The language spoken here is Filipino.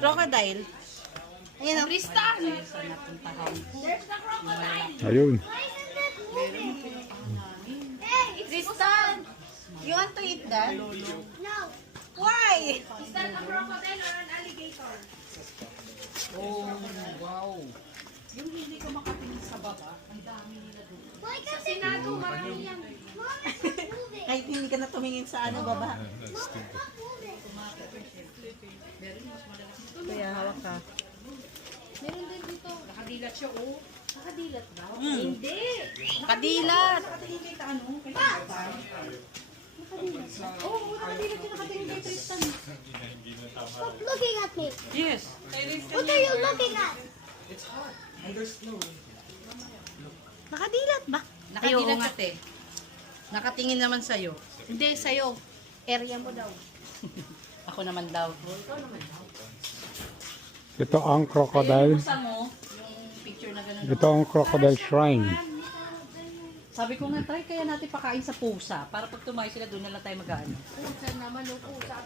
Crocodile. Ayan ang Tristan! Ayun. Tristan! You want to eat that? No. Why? Is that a crocodile or an alligator? Yung hindi ka makatingin sa baba, ang dami nila doon. Sa Senado, marami yan. Kahit hindi ka na tumingin sa ano baba. Kaya hawak ka. Meron din dito. Nakadilat siya, oh. Nakadilat ba? Hindi. Kadilat. Nakatingin kay ano, kay Tristan. Oo, nakadilat siya, nakatingin kay Tristan. Stop looking at me. Yes. What are you looking at? Nakadilat ba? Nakadilat nga, te. Nakatingin naman sa'yo. Hindi, sa'yo. Area mo daw. Ako naman daw. Ito ang crocodile. Buksan mo yung picture na gano'n. Ito ang crocodile shrine. Sabi ko nga, try kaya natin pakain sa pusa. Para pag tumayo sila, doon na lang tayo mag-ano. Pusa naman, pusa.